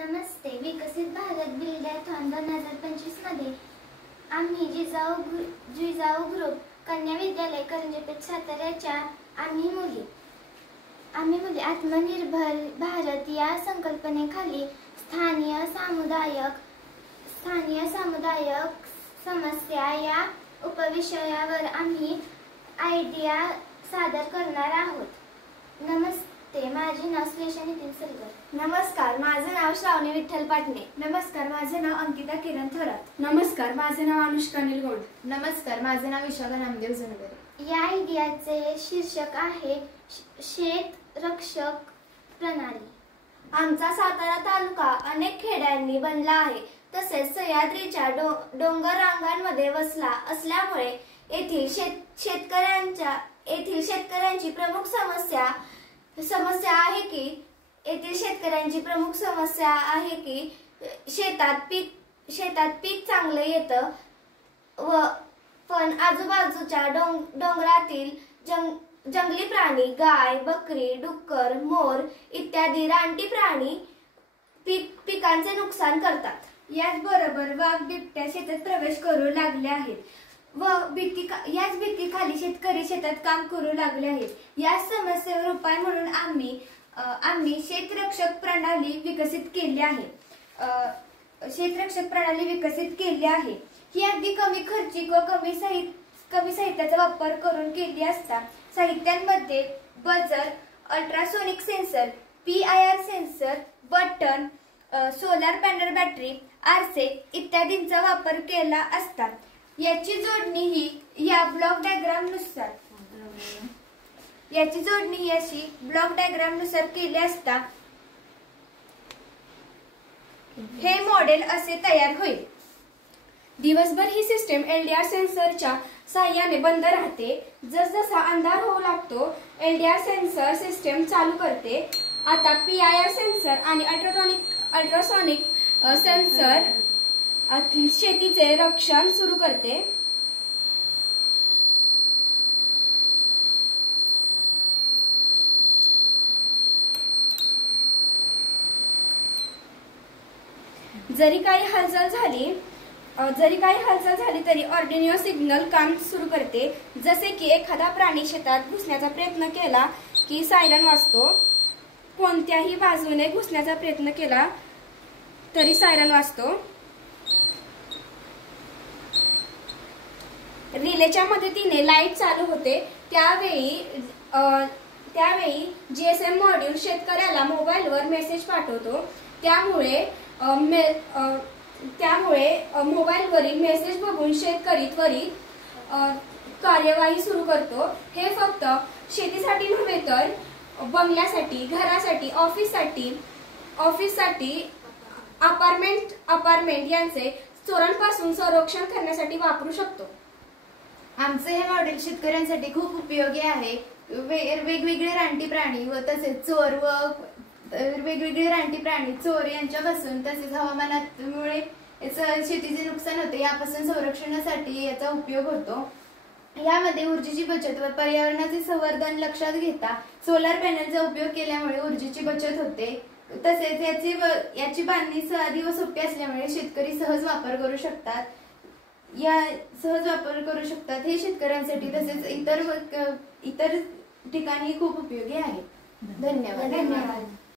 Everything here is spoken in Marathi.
नमस्ते. विकसित भारत बिल्डॅथॉन 2025 मध्ये आम्ही जिजाऊ ग्रुप कन्या विद्यालय करंजीपेठ साताऱ्याच्या आम्ही मुली आत्मनिर्भर भारत या संकल्पनेखाली स्थानीय सामुदायिक समस्या या उपविषयावर आम्ही आयडिया सादर करणार आहोत. नमस्ते, माझे नाव श्लेषा नितीन सलगर. नमस्कार, माझे नाव श्रावणी विठ्ठल पाटणे. नमस्कार, माझे नाव अंकिता किरण थोरात. नमस्कार, माझे नाव अनुष्का निलगोंड. नमस्कार, माझे नाव विशाखा नामदेव जनगरे. या आयडियाचे शीर्षक आहे शेत रक्षक प्रणाली. आमचा सातारा तालुका अनेक खेड्यांनी बनला आहे. तसेच सह्याद्रीच्या डोंगर रांगांमध्ये वसला असल्यामुळे येथील शेतकऱ्यांची प्रमुख समस्या आहे की शेतात पीक चांगलं येतं पण आजूबाजूच्या डोंगरातील जंगली प्राणी गाय, बकरी, डुक्कर, मोर इत्यादी रानटी प्राणी पिकांचे नुकसान करतात. याचबरोबर वाघ, बिबट्या शेतात प्रवेश करू लागले आहेत व याच भीतीखाली शेतकरी शेतात काम करू लागले आहेत. या समस्येवर उपाय म्हणून आम्ही शेतरक्षक प्रणाली विकसित केली आहे. ही अगदी कमी खर्चिक व कमी साहित्याचा वापर करून केली असता साहित्यांमध्ये buzzer, ultrasonic sensor, PIR sensor, button, solar panel battery, आरसे इत्यादींचा वापर केला असता. याची जोडणी ही या ब्लॉक डायग्राम नुसार केली असता हे मॉडेल असे तयार होईल. दिवसभर ही सिस्टीम LDR सेन्सरच्या साहाय्याने बंद राहते. जसजसा अंधार होऊ लागतो LDR सेन्सर सिस्टीम चालू करते. आता PIR सेन्सर आणि अल्ट्रासोनिक सेन्सर शेतीचे रक्षण सुरू करते. जरी काही हालचाल झाली तरी ऑर्डिनो सिग्नल काम सुरू करते. जसे की एखादा प्राणी शेतात घुसण्याचा प्रयत्न केला की सायरन वाजतो. कोणत्याही बाजूने घुसण्याचा प्रयत्न केला तरी सायरन वाजतो. रिलेच्या मदतीने लाईट चालू होते. त्यावेळी GSM मॉड्यूल शेतकऱ्याला मोबाईलवर मेसेज पाठवतो. त्यामुळे मोबाईलवरील मेसेज बघून शेतकरी त्वरित कार्यवाही सुरू करतो. हे फक्त शेतीसाठी नव्हे तर बंगल्यासाठी, घरासाठी, ऑफिससाठी, अपार्टमेंट यांचे चोरांपासून संरक्षण करण्यासाठी वापरू शकतो. आमचे हे मॉडेल शेतकऱ्यांसाठी खूप उपयोगी आहे. वेगवेगळे रानटी प्राणी व तसेच चोर यांच्यापासून तसेच हवामानामुळे शेतीचे नुकसान होते यापासून संरक्षणासाठी याचा उपयोग होतो. यामध्ये ऊर्जेची बचत व पर्यावरणाचे संवर्धन लक्षात घेता सोलार पॅनलचा उपयोग केल्यामुळे ऊर्जेची बचत होते. तसेच याची बांधणी साधी व सोपी असल्यामुळे शेतकरी सहज वापर करू शकतात. हे शेतकऱ्यांसाठी तसेच इतर ठिकाणी खूप उपयोगी आहे. धन्यवाद.